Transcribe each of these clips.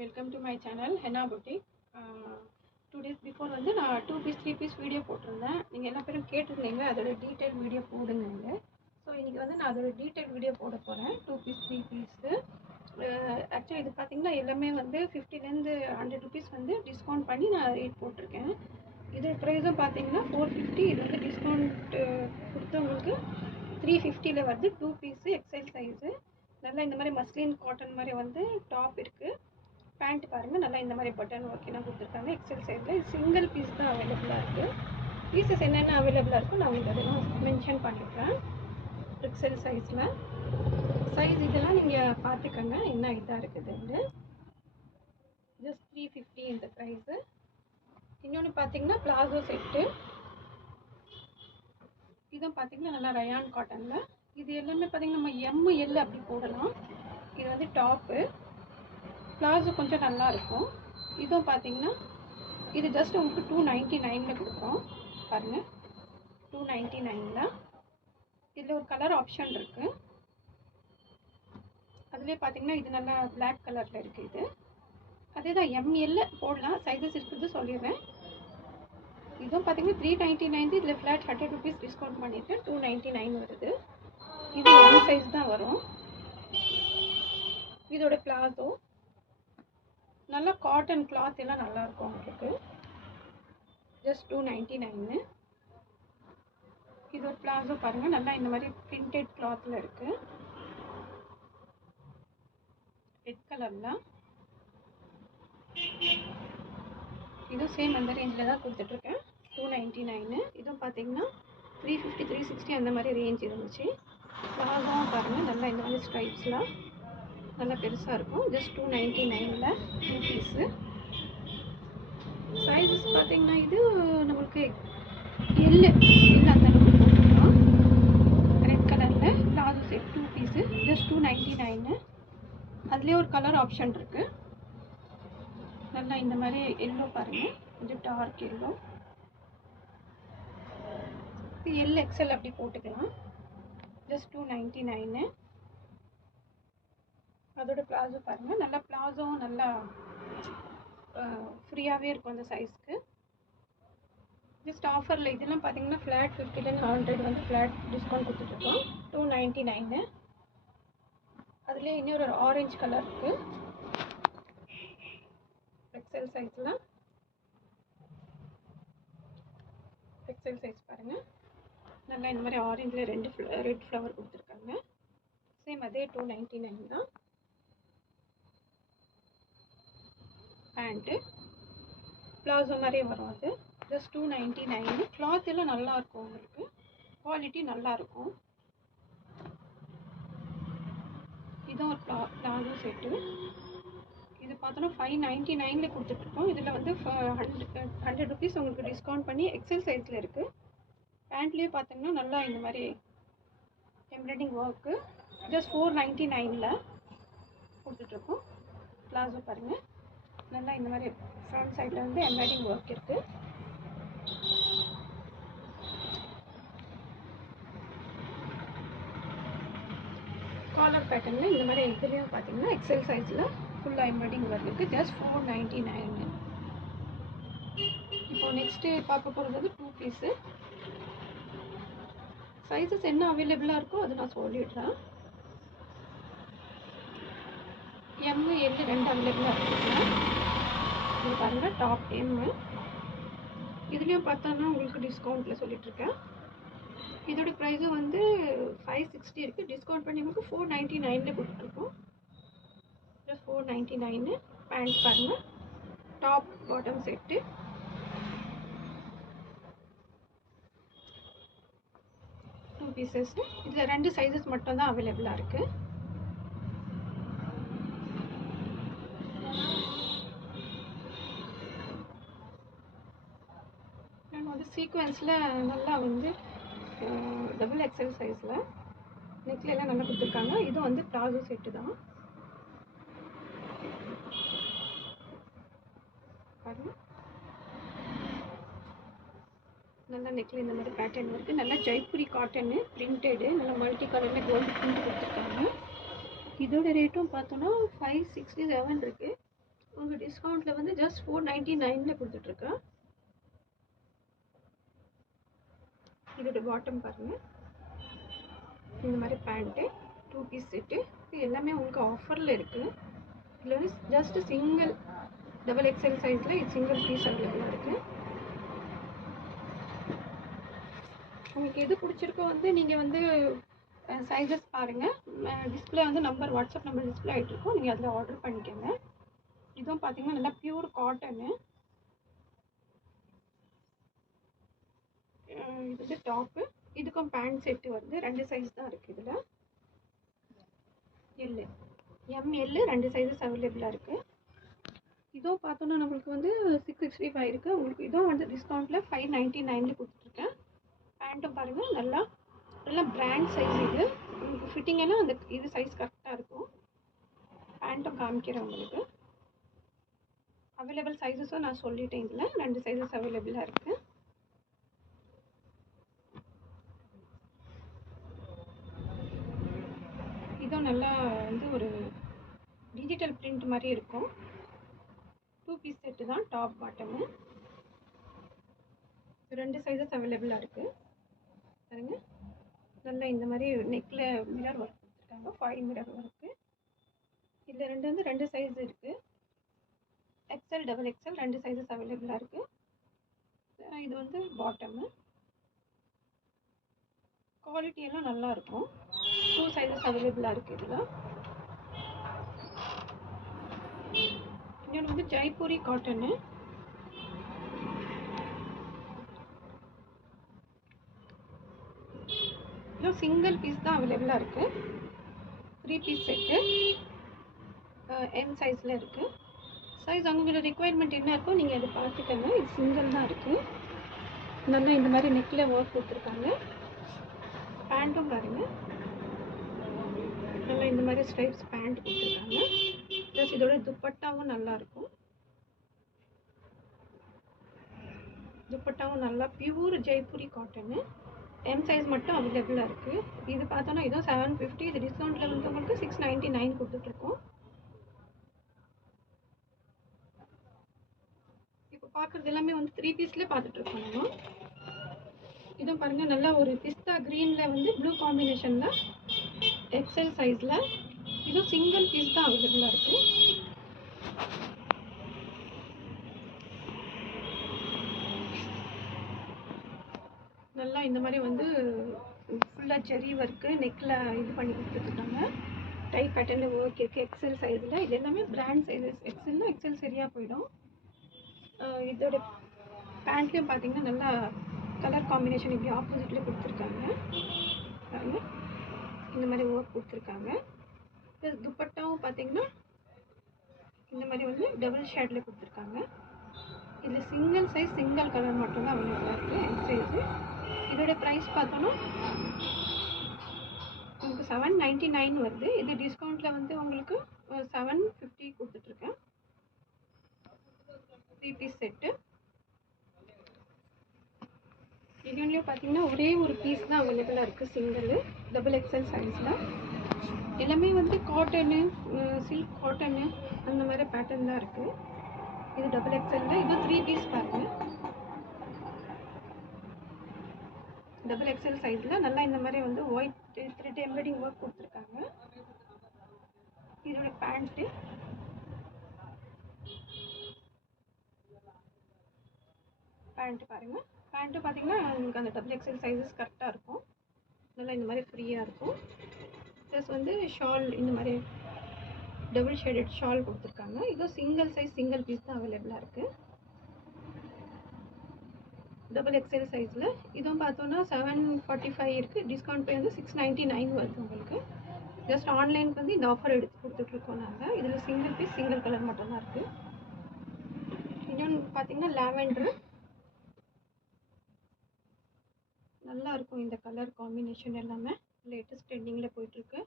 Welcome to my channel henna boutique. 2 days before வந்து நான் 2 piece 3 piece video போட்டிருந்தேன். நீங்கள் எல்லா பேரும் கேட்டிருந்தீங்க அதோட டீட்டெயில் வீடியோ போடுங்க. ஸோ இன்றைக்கி வந்து நான் அதோட டீட்டெயில் வீடியோ போட போகிறேன். 2 பீஸ் 3 பீஸு. ஆக்சுவலி இது பார்த்திங்கன்னா எல்லாமே வந்து 50லேருந்து 100 ருபீஸ் வந்து டிஸ்கவுண்ட் பண்ணி நான் ரேட் போட்டிருக்கேன். இதோட ப்ரைஸும் பார்த்தீங்கன்னா 450. இது வந்து டிஸ்கவுண்ட் கொடுத்தவங்களுக்கு 350 வருது. 2 பீஸு எக்ஸல் சைஸு. நல்லா இந்த மாதிரி மஸ்லின் காட்டன் மாதிரி வந்து டாப் இருக்குது. பேண்ட் பாருங்கள், நல்லா இந்த மாதிரி பட்டன் ஒர்க்கெல்லாம் கொடுத்துருக்காங்க. எக்ஸல் சைஸில் சிங்கிள் பீஸ் தான் அவைலபிளாக இருக்குது. பீசஸ் என்னென்ன அவைலபிளாக இருக்கோ நான் உங்களுக்கு அதெல்லாம் மென்ஷன் பண்ணிடுறேன். எக்ஸல் சைஸில் சைஸ் இதெல்லாம் நீங்கள் பார்த்துக்கோங்க என்ன இதாக இருக்குதுன்னு. ஜஸ்ட் 350 இந்த ப்ரைஸு. இன்னொன்று பார்த்தீங்கன்னா பிளாசோ செட்டு. இதுவும் பார்த்தீங்கன்னா நல்லா ரயான் காட்டனில். இது எல்லாமே பார்த்தீங்கன்னா நம்ம எம்எல் அப்படி போடலாம். இது வந்து டாப்பு. பிளாஸோ கொஞ்சம் நல்லாயிருக்கும். இதுவும் பார்த்தீங்கன்னா இது ஜஸ்ட் உங்களுக்கு 299 கொடுக்குறோம். பாருங்கள், 299. இதில் ஒரு கலர் ஆப்ஷன் இருக்குது. அதுலேயே பார்த்தீங்கன்னா இது நல்லா பிளாக் கலரில் இருக்குது. இது அதே தான் எம்எல் போடலாம். சைஸஸ் இருக்கிறது சொல்லிடுறேன். இதுவும் பார்த்தீங்கன்னா 399. இதில் ஃப்ளாட் 100 ருபீஸ் டிஸ்கவுண்ட் பண்ணிவிட்டு 299 வருது. இது எம் சைஸ் தான் வரும். இதோட பிளாஸோ நல்லா காட்டன் கிளாத் எல்லாம் நல்லாயிருக்கும் உங்களுக்கு. ஜஸ்ட் 299. இது ஒரு பிளாஸோ பாருங்கள், நல்லா இந்த மாதிரி பிரிண்டட் கிளாத்தில் இருக்குது. ரெட் கலரில். இதுவும் சேம் அந்த ரேஞ்சில் தான் கொடுத்துட்ருக்கேன். 299. இதுவும் பார்த்தீங்கன்னா 350 360 அந்த மாதிரி ரேஞ்ச் இருந்துச்சு. பிளாஸோவும் பாருங்கள், நல்லா இந்த மாதிரி ஸ்ட்ரைப்ஸ்லாம் நல்லா பெருசாக இருக்கும். Just 299 2 piece. சைஸஸ் பார்த்தீங்கன்னா இது நம்மளுக்கு எல்லு அந்த அளவுக்கு போட்டுக்கலாம். ரெட் கலரில் பிளாஸோ செட் 2 பீஸு ஜஸ்ட் 299. அதுலேயே ஒரு கலர் ஆப்ஷன் இருக்குது. நல்லா இந்த மாதிரி எல்லோ பாருங்கள், கொஞ்சம் டார்க் எல்லோ. எல் எக்ஸல் அப்படி போட்டுக்கலாம். ஜஸ்ட் 299. அதோட பிளாஸோ பாருங்கள், நல்லா பிளாஸோவும் நல்லா ஃப்ரீயாகவே இருக்கும் அந்த சைஸ்க்கு. ஜஸ்ட் ஆஃபரில் இதெல்லாம் பார்த்தீங்கன்னா ஃப்ளாட் 50லேருந்து 100 வந்து ஃப்ளாட் டிஸ்கவுண்ட் கொடுத்துட்ருக்கோம். 299. அதுலேயே இன்னொரு ஆரஞ்சு கலர் இருக்குது. எக்ஸல் சைஸில். எக்ஸல் சைஸ் பாருங்கள், நல்லா இந்த மாதிரி ஆரஞ்சில் ரெட் ஃப்ளவர் கொடுத்துருக்காங்க. சேம் அதே 299 தான். பேண்ட்டு பிளாஸோ மாதிரியே வரும். அது ஜஸ்ட் 299. கிளாத் எல்லாம் நல்லாயிருக்கும் உங்களுக்கு, குவாலிட்டி நல்லாயிருக்கும். இதுதான் ஒரு பிளாஸோ செட்டு. இது பார்த்தோன்னா 599 கொடுத்துட்ருக்கோம். இதில் வந்து 100 ருபீஸ் உங்களுக்கு டிஸ்கவுண்ட் பண்ணி எக்ஸல் சைஸில் இருக்குது. பேண்ட்லேயே பார்த்தீங்கன்னா நல்லா இந்த மாதிரி எம்ப்ராய்டிங் ஒர்க்கு ஜஸ்ட் 499 கொடுத்துட்ருக்கோம். பிளாஸோ பாருங்கள், நல்லா இந்த மாதிரி ஃப்ரண்ட் சைடில் வந்து எம்ப்ராய்டிங் ஒர்க் இருக்குது. காலர் பேட்டர்னில் இந்த மாதிரி இதுலேயும் பார்த்தீங்கன்னா எக்ஸல் சைஸில் ஃபுல்லாக எம்ப்ராய்டிங் ஒர்க் இருக்குது. ஜஸ்ட் 499. இப்போது நெக்ஸ்ட்டு பார்க்க போகிறது வந்து 2 பீஸு. சைஸஸ் என்ன அவைலபிளாக இருக்கோ அது நான் சொல்லிடுறேன். எம்மு எல்லு 2 அவைலபிளாக இருக்குதுங்க. இது பாருங்கள், டாப் எம்மு. இதுலேயும் பார்த்தோன்னா உங்களுக்கு டிஸ்கவுண்ட்டில் சொல்லிகிட்ருக்கேன். இதோட ப்ரைஸும் வந்து 560 இருக்குது. டிஸ்கவுண்ட் பண்ணி உங்களுக்கு 499 கொடுத்துட்ருக்கோம். ப்ளஸ் 499. பேண்ட் பாருங்கள், டாப் பாட்டம் செட்டு. பீசஸ். இதில் 2 சைஸஸ் மட்டும்தான் அவைலபிளாக இருக்குது. நாங்கள் வந்து சீக்வன்ஸில் நல்லா வந்து டபுள் எக்ஸல் சைஸில் நெக்ல எல்லாம் நல்லா கொடுத்துருக்காங்க. இதுவும் வந்து பிளாஸோ செட்டு தான். பாருங்கள், நல்லா நெக்கில் இந்த மாதிரி பேட்டர்ன் இருக்குது. நல்லா ஜெய்ப்பூரி காட்டனு பிரிண்டடு, நல்லா மல்டி கலரில் கோல்டு பிரிண்ட் கொடுத்துருக்காங்க. இதோட ரேட்டும் பார்த்தோன்னா 567 இருக்குது. உங்கள் டிஸ்கவுண்ட்டில் வந்து ஜஸ்ட் 499 கொடுத்துட்ருக்கேன். இதோட பாட்டம் பாருங்கள், இந்த மாதிரி பேண்ட்டு 2 பீஸ் செட்டு. இது எல்லாமே உங்களுக்கு ஆஃபரில் இருக்குது. இதில் வந்து ஜஸ்ட் சிங்கிள் டபுள் எக்ஸ்எல் சைஸில் இது சிங்கிள் பீஸ் அவைலபிளாக இருக்குது. உங்களுக்கு எது பிடிச்சிருக்கோ வந்து நீங்கள் வந்து சைஸஸ் பாருங்கள். டிஸ்பிளே வந்து நம்பர், வாட்ஸ்அப் நம்பர் டிஸ்பிளே ஆகிட்டு இருக்கும், நீங்கள் அதில் ஆர்டர் பண்ணிக்கோங்க. இதுவும் பார்த்தீங்கன்னா நல்லா பியூர் காட்டனு. இது வந்து டாப்பு, இதுக்கும் பேண்ட் செட்டு வந்து 2 சைஸ் தான் இருக்குது. இதில் எல், எம்எல் 2 சைஸஸ் அவைலபிளாக இருக்குது. இதுவும் பார்த்தோன்னா நம்மளுக்கு வந்து 665 இருக்குது. உங்களுக்கு இதுவும் வந்து டிஸ்கவுண்ட்டில் 599 கொடுத்துட்ருக்கேன். பேண்ட்டும் பாருங்கள், நல்லா பிராண்ட் சைஸ். இது உங்களுக்கு ஃபிட்டிங் எல்லாம் அந்த இது சைஸ் கரெக்டாக இருக்கும். பேண்ட்டும் காமிக்கிறேன் உங்களுக்கு. அவைலபிள் சைஸஸும் நான் சொல்லிட்டேன். இதில் 2 சைஸஸ் அவைலபிளாக இருக்குது. இதுவும் நல்லா வந்து ஒரு டிஜிட்டல் பிரிண்ட் மாதிரி இருக்கும். 2 பீஸ் செட்டு தான், டாப் பாட்டமு. 2 சைஸஸ் அவைலபிளாக இருக்குது பாருங்க. நல்லா இந்த மாதிரி நெக்கில் மிரர் ஒர்க் கொடுத்துருக்காங்க, 5 மிரர் ஒர்க்கு. இதில் வந்து 2 சைஸ் இருக்குது, எக்ஸ்எல் டபுள் எக்ஸ்எல் 2 சைஸஸ் அவைலபிளாக இருக்குது. இது வந்து பாட்டமு. குவாலிட்டி எல்லாம் நல்லா இருக்கும். 2 சைஸஸ் அவைலபிளாக இருக்குது. இதில் இன்னொன்று வந்து ஜெய்ப்பூரி காட்டனு. இதுவும் சிங்கிள் பீஸ் தான் அவைலபிளாக இருக்குது. 3 பீஸ் செட்டு எம் சைஸில் இருக்குது. சைஸ் அவங்களோட ரிக்குவயர்மெண்ட் என்ன இருக்கோ நீங்கள் அதை பார்த்துக்கோங்க. இது சிங்கிள் தான் இருக்குது. நல்லா இந்த மாதிரி நெக்கில் ஒர்க் கொடுத்துருக்காங்க. பேண்ட்டும் பாருங்கள், நல்லா இந்த மாதிரி ஸ்ட்ரைப்ஸ் பேண்ட் கொடுத்துருக்காங்க. ப்ளஸ் இதோட துப்பட்டாவும் நல்லாயிருக்கும். துப்பட்டாவும் நல்லா pure Jaipuri cotton. M size மட்டும் அவைலபிளாக இருக்குது. இது பார்த்தோன்னா இதுவும் 750. இது டிஸ்கவுண்ட்டில் வந்து உங்களுக்கு 699 கொடுத்துட்ருக்கோம். இப்போ பார்க்குறது எல்லாமே வந்து 3 பீஸ்லேயே பார்த்துட்ருக்கோம் நம்ம. இதுவும் பாருங்கள், நல்லா ஒரு பிஸ்தா க்ரீனில் வந்து ப்ளூ காம்பினேஷனில் எக்ஸ்எல் சைஸில். இதுவும் சிங்கிள் பீஸ் தான் அவைலபிளாக இருக்குது. நல்லா இந்த மாதிரி வந்து ஃபுல்லாக ஜெரி ஒர்க்கு நெக்கில் இது பண்ணி கொடுத்துட்ருக்காங்க. டை பேட்டர்னில் ஒர்க் இருக்குது எக்ஸ்எல் சைஸில். இது எல்லாமே பிராண்ட் சைஸஸ். எக்ஸ்எல்னால் எக்ஸ்எல் சரியாக போயிடும். இதோட பேண்ட்லேயும் பார்த்தீங்கன்னா நல்லா கலர் காம்பினேஷன் இப்படி ஆப்போசிட்டில் கொடுத்துருக்காங்க. இந்த மாதிரி ஒர்க் கொடுத்துருக்காங்க. ப்ளஸ் துப்பட்டாவும் பார்த்தீங்கன்னா இந்த மாதிரி வந்து டபுள் ஷேடில் கொடுத்துருக்காங்க. இதில் சிங்கிள் சைஸ் சிங்கிள் கலர் மட்டும்தான் அவைலபிளாக இருக்குது, எம் சைஸு. இதோட ப்ரைஸ் பார்த்தோன்னா உங்களுக்கு 799 வருது. இது டிஸ்கவுண்ட்டில் வந்து உங்களுக்கு 750 கொடுத்துட்ருக்கேன். 3 பீஸ் செட்டு. இதுலேயும் பார்த்தீங்கன்னா ஒரே ஒரு பீஸ் தான் அவைலபிளாக இருக்குது, சிங்கிள் டபுள் எக்ஸ்எல் சைஸில். எல்லாமே வந்து காட்டனு, சில்க் காட்டனு அந்த மாதிரி பேட்டர்ன் தான் இருக்குது. இது டபுள் எக்ஸ்எல்ல. இது 3 பீஸ் பாருங்கள், டபுள் எக்ஸ்எல் சைஸில். நல்லா இந்த மாதிரி வந்து ஒயிட் த்ரெட் எம்ப்ராய்டிங் ஒர்க் கொடுத்துருக்காங்க. இதோட பேண்ட்டு பாருங்கள். பேண்ட்டு பார்த்தீங்கன்னா உங்களுக்கு அந்த டபுள் எக்ஸ்எல் சைஸஸ் கரெக்டாக இருக்கும். நல்லா இந்த மாதிரி ஃப்ரீயாக இருக்கும். ப்ளஸ் வந்து ஷால் இந்த மாதிரி டபுள் ஷேடட் ஷால் கொடுத்துருக்காங்க. இதுவும் சிங்கிள் சைஸ் சிங்கிள் பீஸ் தான் அவைலபிளாக இருக்குது, டபுள் எக்ஸ்எல் சைஸில். இதுவும் பார்த்தோன்னா 745 இருக்குது. டிஸ்கவுண்ட் போய் வந்து 699 வருது உங்களுக்கு. ஜஸ்ட் ஆன்லைனுக்கு வந்து இந்த ஆஃபர் எடுத்து கொடுத்துட்ருக்கோம் நாங்கள். இதில் சிங்கிள் பீஸ் சிங்கிள் கலர் மட்டும்தான் இருக்குது. இன்னொன்று பார்த்தீங்கன்னா லாவெண்டரு நல்லா இருக்கும். இந்த கலர் காம்பினேஷன் எல்லாமே லேட்டஸ்ட் ட்ரெண்டிங்கில் போயிட்டுருக்கு.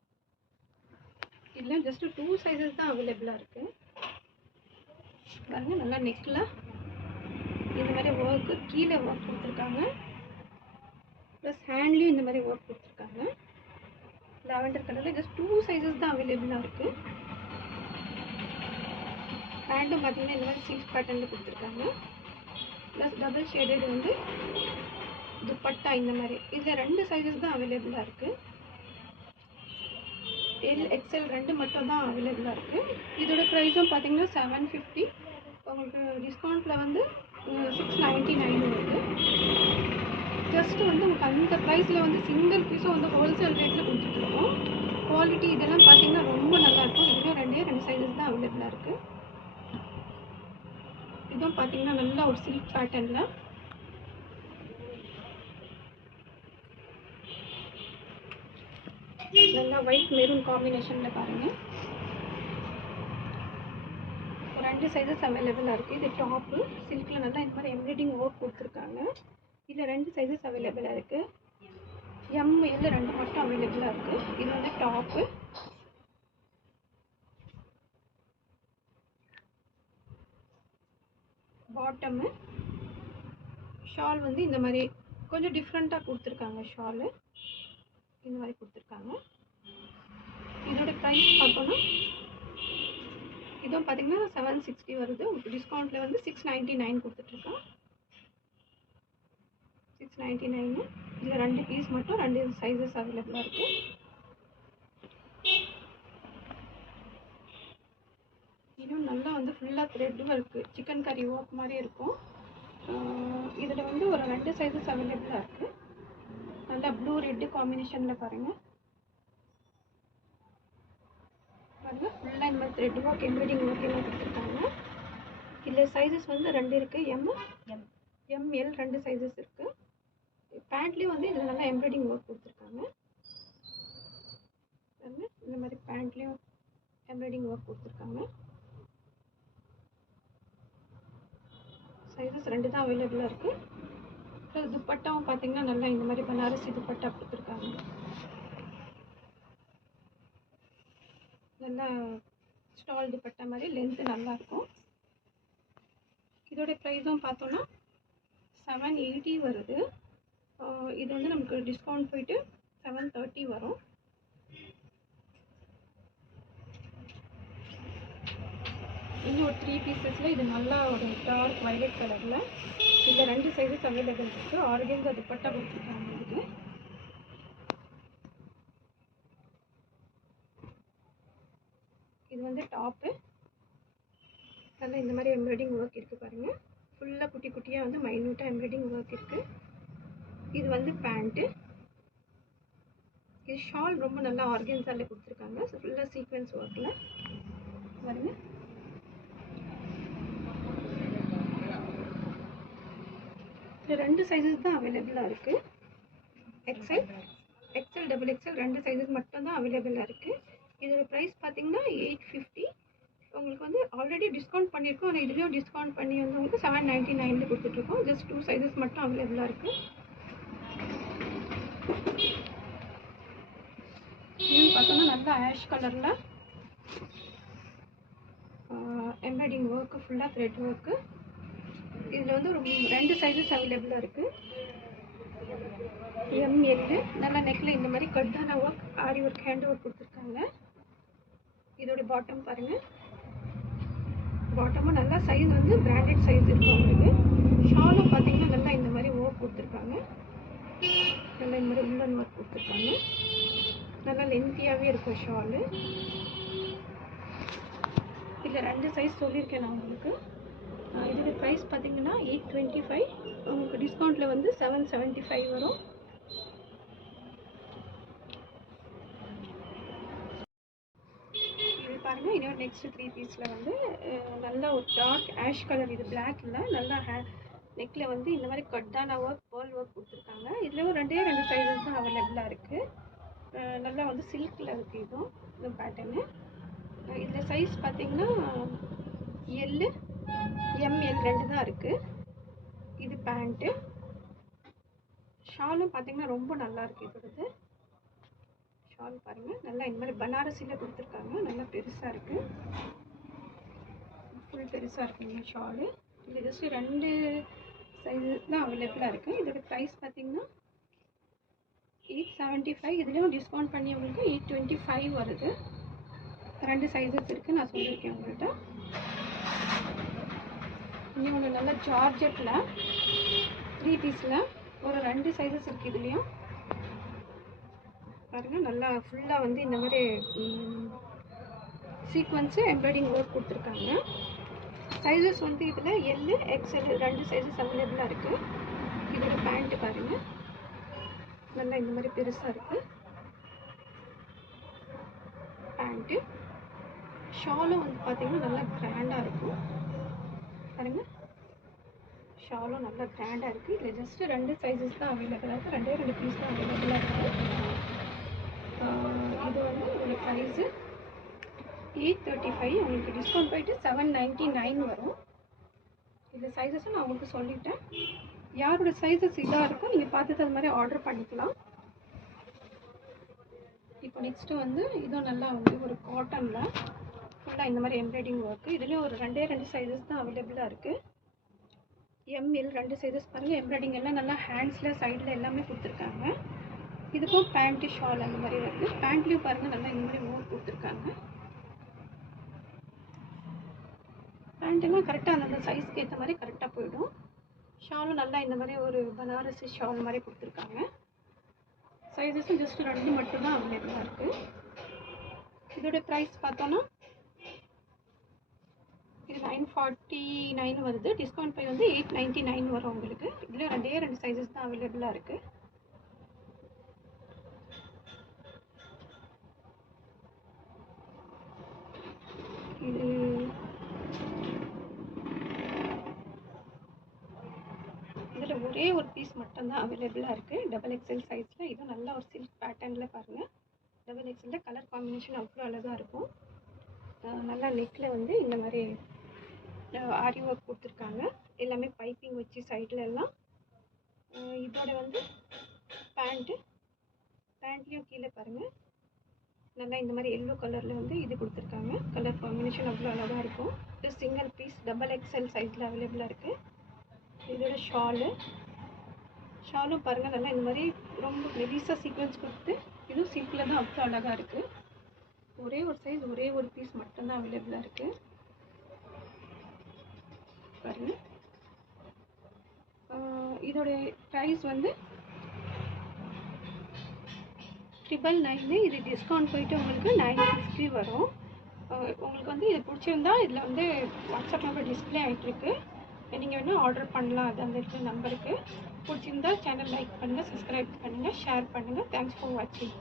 இதில் ஜஸ்ட் 2 சைஸஸ் தான் அவைலபிளாக இருக்குது பாருங்கள். நல்லா நெக்கில் இந்த மாதிரி ஒர்க்கு கீழே ஒர்க் கொடுத்துருக்காங்க. ப்ளஸ் ஹேண்ட்லேயும் இந்த மாதிரி ஒர்க் கொடுத்துருக்காங்க. லாவெண்டர் கலரில் ஜஸ்ட் 2 சைஸஸ் தான் அவைலபிளாக இருக்குது. பேண்ட்டும் பார்த்தீங்கன்னா இந்த மாதிரி சில்க் பேட்டர்னில் கொடுத்துருக்காங்க. ப்ளஸ் டபுள் ஷேடட் வந்து துப்பட்டா இந்த மாதிரி. இதில் 2 சைஸஸ் தான் அவைலபிளாக இருக்குது. எல் எக்ஸ்எல் 2 மட்டும் தான் அவைலபிளாக இருக்குது. இதோட ப்ரைஸும் பார்த்தீங்கன்னா 750. உங்களுக்கு டிஸ்கவுண்ட்டில் வந்து 699 வருது. ஜஸ்ட்டு வந்து உங்களுக்கு அந்த ப்ரைஸில் வந்து சிங்கிள் பீஸும் வந்து ஹோல்சேல் ரேட்டில் கொடுத்துட்ருக்கோம். குவாலிட்டி இதெல்லாம் பார்த்தீங்கன்னா ரொம்ப நல்லாயிருக்கும். இதுலேயும் 2 சைஸஸ் தான் அவைலபிளாக இருக்குது. இதுவும் பார்த்தீங்கன்னா நல்லா ஒரு சில்க் பேட்டர்னில் நல்லா ஒயிட் மெரூன் காம்பினேஷனில் பாருங்கள். 2 சைஸஸ் அவைலபிளாக இருக்குது. இது டாப்பு சில்கில் நல்லா இந்த மாதிரி எம்ப்ராய்டிங் ஒர்க் கொடுத்துருக்காங்க. இதில் 2 சைஸஸ் அவைலபிளாக இருக்குது. எம்எல் 2 மட்டும் அவைலபிளாக இருக்குது. இது வந்து டாப்பு. பாட்டமு ஷால் வந்து இந்த மாதிரி கொஞ்சம் டிஃப்ரெண்ட்டாக கொடுத்துருக்காங்க. ஷாலு இந்த மாதிரி கொடுத்துருக்காங்க. இதோட ப்ரைஸ் பார்த்தோன்னா இதுவும் பார்த்தீங்கன்னா 760 வருது. உங்களுக்கு டிஸ்கவுண்ட்டில் வந்து 699 கொடுத்துட்ருக்கோம். 699. இதில் 2 பீஸ் மட்டும் 2 சைஸஸ் அவைலபிளாக இருக்குது. இன்னும் நல்லா வந்து ஃபுல்லாக த்ரெட் ஒர்க்கு சிக்கன் கறி ஒர்க் மாதிரி இருக்கும். இதில் வந்து ஒரு 2 சைஸஸ் அவைலபிளாக இருக்குது. நல்லா ப்ளூ ரெட்டு காம்பினேஷனில் பாருங்கள். ஃபுல்லாக இந்த மாதிரி த்ரெட் ஒர்க் எம்ப்ராய்டிங் ஒர்க் எல்லாம் கொடுத்துருக்காங்க. இதில் சைஸஸ் வந்து 2 இருக்குது. எம்எல் 2 சைஸஸ் இருக்குது. பேண்ட்லேயும் வந்து இதில் நல்லா எம்ப்ராய்டிங் ஒர்க் கொடுத்துருக்காங்க. இந்த மாதிரி பேண்ட்லேயும் எம்ப்ராய்டிங் ஒர்க் கொடுத்துருக்காங்க. சைஸஸ் 2 தான் அவைலபிளாக இருக்குது. ப்ளஸ் துப்பட்டாவும் பார்த்தீங்கன்னா நல்லா இந்த மாதிரி பனாரசி துப்பட்டா கொடுத்துருக்காங்க. நல்லா ஸ்டால் துப்பட்டா மாதிரி லென்த்து நல்லாயிருக்கும். இதோட ப்ரைஸும் பார்த்தோன்னா 780 வருது. இது வந்து நமக்கு டிஸ்கவுண்ட் போயிட்டு 730 வரும். இன்னும் ஒரு 3 பீசஸில் இது நல்லா ஒரு டார்க் வயலட் கலரில் இதில் 2 சைஸஸ் அவைலபிள் இருக்குது. ஆர்கன்ஸா துப்பட்டா கொடுத்துருக்காங்க. இதுக்கு இது வந்து டாப்பு. நல்லா இந்த மாதிரி எம்ப்ராய்டிங் ஒர்க் இருக்குது பாருங்கள். ஃபுல்லாக குட்டி குட்டியாக வந்து மைன்யூட்டாக எம்ப்ராய்டிங் ஒர்க் இருக்குது. இது வந்து பேண்ட்டு. இது ஷால் ரொம்ப நல்லா ஆர்கன்ஸாலே கொடுத்துருக்காங்க. ஸோ ஃபுல்லாக சீக்வென்ஸ் ஒர்க்கில் பாருங்கள். இது 2 சைஸஸ் தான் அவைலபிளாக இருக்குது. எக்ஸ்எல் டபுள் எக்ஸ்எல் 2 சைஸஸ் மட்டும் தான் அவைலபிளாக இருக்குது. இதோட ப்ரைஸ் பார்த்தீங்கன்னா 850. உங்களுக்கு வந்து ஆல்ரெடி டிஸ்கவுண்ட் பண்ணியிருக்கோம். ஆனால் இதுலேயும் டிஸ்கவுண்ட் பண்ணி வந்து உங்களுக்கு 799 கொடுத்துட்ருக்கோம். ஜஸ்ட் 2 சைஸஸ் மட்டும் அவைலபிளாக இருக்குது. இதுன்னு பார்த்தோன்னா நல்லா ஆஷ் கலரில் எம்ப்ராய்டிங் ஒர்க்கு ஃபுல்லாக த்ரெட் ஒர்க்கு. இதில் வந்து ஒரு 2 சைஸஸ் அவைலபிளாக இருக்குது. எம்எல் நல்லா நெக்கில் இந்த மாதிரி கட்டான ஒர்க் ஆரி ஒர்க் ஹேண்ட் ஒர்க் கொடுத்துருக்காங்க. இதோட பாட்டம் பாருங்கள். பாட்டமும் நல்லா சைஸ் வந்து பிராண்டட் சைஸ் இருக்கும் உங்களுக்கு. ஷாலும் பார்த்தீங்கன்னா நல்லா இந்த மாதிரி ஒர்க் கொடுத்துருக்காங்க. நல்லா இந்த மாதிரி உள்ளன் ஒர்க் கொடுத்துருக்காங்க. நல்லா லென்த்தியாகவே இருக்கும் ஷாலு. இதில் 2 சைஸ் சொல்லியிருக்கேன் நான் உங்களுக்கு. இதோட ப்ரைஸ் பார்த்தீங்கன்னா 825. உங்களுக்கு டிஸ்கவுண்ட்டில் வந்து 775 வரும். இது பாருங்கள். இன்னொரு நெக்ஸ்ட் 3 பீஸில் வந்து நல்லா ஒரு டார்க் ஆஷ் கலர். இது பிளாக் இல்லை, நல்லா நெக்கில் வந்து இந்த மாதிரி கட்டான ஒர்க் பேர்ல் ஒர்க் கொடுத்துருக்காங்க. இதுலேயும் 2 சைஸஸ் தான் அவைலபிளாக இருக்குது. நல்லா வந்து சில்கில் இருக்குது. இதுவும் இந்த பேட்டர்னு. இதில் சைஸ் பார்த்தீங்கன்னா எல் எம்எல் 2 தான் இருக்குது. இது பேண்ட்டு. ஷாலும் பார்த்தீங்கன்னா ரொம்ப நல்லா இருக்குது. இதோடது ஷால் பாருங்கள். நல்லா இந்த மாதிரி பனாரசியில் கொடுத்துருக்காங்க. நல்லா பெருசாக இருக்குது. ஃபுல் பெருசாக இருக்குங்க ஷாலு. இது ஜஸ்ட் 2 சைஸஸ் தான் அவைலபிளாக இருக்குது. இதோட ப்ரைஸ் பார்த்தீங்கன்னா 875. இதுலேயும் டிஸ்கவுண்ட் பண்ணி உங்களுக்கு 825 வருது. 2 சைஸஸ் இருக்குது நான் சொல்லியிருக்கேன் உங்கள்கிட்ட. இன்னொன்று நல்ல ஜார்ஜெட்டில் 3 பீஸில் ஒரு 2 சைஸஸ் இருக்குது. இதுலேயும் பாருங்கள், நல்லா ஃபுல்லாக வந்து இந்த மாதிரி சீக்வன்ஸு எம்ப்ராய்டிங் ஒர்க் கொடுத்துருக்காங்க. சைஸஸ் வந்து இதில் எல் எக்ஸ்எல் 2 சைஸஸ் அவைலபிளாக இருக்குது. இதோட பேண்ட்டு பாருங்கள், நல்லா இந்த மாதிரி பெருசாக இருக்குது பேண்ட்டு. ஷாலும் வந்து பார்த்திங்கன்னா நல்லா கிராண்டாக இருக்கும் பாருங்கள். ஷாலும் நல்லா கிராண்டாக இருக்குது. இதில் ஜஸ்ட்டு 2 சைஸஸ் தான் அவைலபிளாக இருக்குது. 2 பீஸ் தான் அவைலபிளாக இருக்குது. இது வந்து இதோட ப்ரைஸு 835. உங்களுக்கு டிஸ்கவுண்ட் போயிட்டு 799 வரும். இந்த சைஸஸும் நான் உங்களுக்கு சொல்லிட்டேன். யாரோட சைஸஸ் இதாக இருக்கும் நீங்கள் பார்த்துட்டு அது மாதிரி ஆர்டர் பண்ணிக்கலாம். இப்போ நெக்ஸ்ட்டு வந்து இதுவும் நல்லா வந்து ஒரு காட்டனில் ஃபுல்லாக இந்த மாதிரி எம்ப்ராய்டிங் ஒர்க்கு. இதுலேயும் ஒரு 2 சைஸஸ் தான் அவைலபிளாக இருக்குது. எம்எல் 2 சைஸஸ் பாருங்கள். எம்ப்ராய்டிங் எல்லாம் நல்லா ஹேண்ட்ஸில் சைடில் எல்லாமே கொடுத்துருக்காங்க. இதுக்கும் பேண்ட்டு ஷால் அந்த மாதிரி வருது. பேண்ட்லேயும் பாருங்கள் நல்லா இந்த மாதிரி ஒர்க் கொடுத்துருக்காங்க. பேண்ட்டெல்லாம் கரெக்டாக அந்தந்த சைஸ்க்கு ஏற்ற மாதிரி கரெக்டாக போயிடும். ஷாலும் நல்லா இந்த மாதிரி ஒரு பனாரசி ஷால் மாதிரி கொடுத்துருக்காங்க. சைஸஸும் ஜஸ்ட் 2 மட்டும்தான் அவைலபிளாக இருக்குது. இதோட ப்ரைஸ் பார்த்தோன்னா இது 949 வருது. டிஸ்கவுண்ட் பை வந்து 899 வரும் உங்களுக்கு. இதில் 2 சைஸஸ் தான் அவைலபிளாக இருக்குது. இது இதில் ஒரே ஒரு பீஸ் மட்டும்தான் அவைலபிளாக இருக்குது. XXL சைஸில். இதுவும் நல்ல ஒரு சில்க் பேட்டர்னில் பாருங்கள். XXL கலர் காம்பினேஷன் அவ்வளோ அழகாக இருக்கும். நல்லா நெக்கில் வந்து இந்த மாதிரி ஆரி ஒர்க் கொடுத்துருக்காங்க. எல்லாமே பைப்பிங் வச்சு சைடில் எல்லாம். இதோட வந்து பேண்ட்லேயும் கீழே பாருங்கள் நல்லா இந்த மாதிரி எல்லோ கலரில் வந்து இது கொடுத்துருக்காங்க. கலர் காம்பினேஷன் அவ்வளோ அழகாக இருக்கும். இது சிங்கிள் பீஸ் XXL சைஸில் அவைலபிளாக இருக்குது. இதோட ஷாலும் பாருங்கள் நல்லா இந்த மாதிரி ரொம்ப மெலிசாக சீக்வன்ஸ் கொடுத்து இதுவும் சிம்பிளாக தான் அவ்வளோ அழகாக இருக்குது. ஒரே ஒரு சைஸ் ஒரே ஒரு பீஸ் மட்டும்தான் அவைலபிளாக இருக்குது பாருங்கள். இதோடைய ப்ரைஸ் வந்து 999. இது டிஸ்கவுண்ட் போயிட்டு உங்களுக்கு 950 வரும். உங்களுக்கு வந்து இது பிடிச்சிருந்தா இதில் வந்து வாட்ஸ்அப் நம்பர் டிஸ்பிளே ஆகிட்டுருக்கு. நீங்கள் வேணால் ஆர்டர் பண்ணலாம். அது அந்த இருக்கிற நம்பருக்கு. பிடிச்சிருந்தா சேனல் லைக் பண்ணுங்கள், சப்ஸ்கிரைப் பண்ணுங்கள், ஷேர் பண்ணுங்கள். தேங்க்ஸ் ஃபார் வாட்சிங்.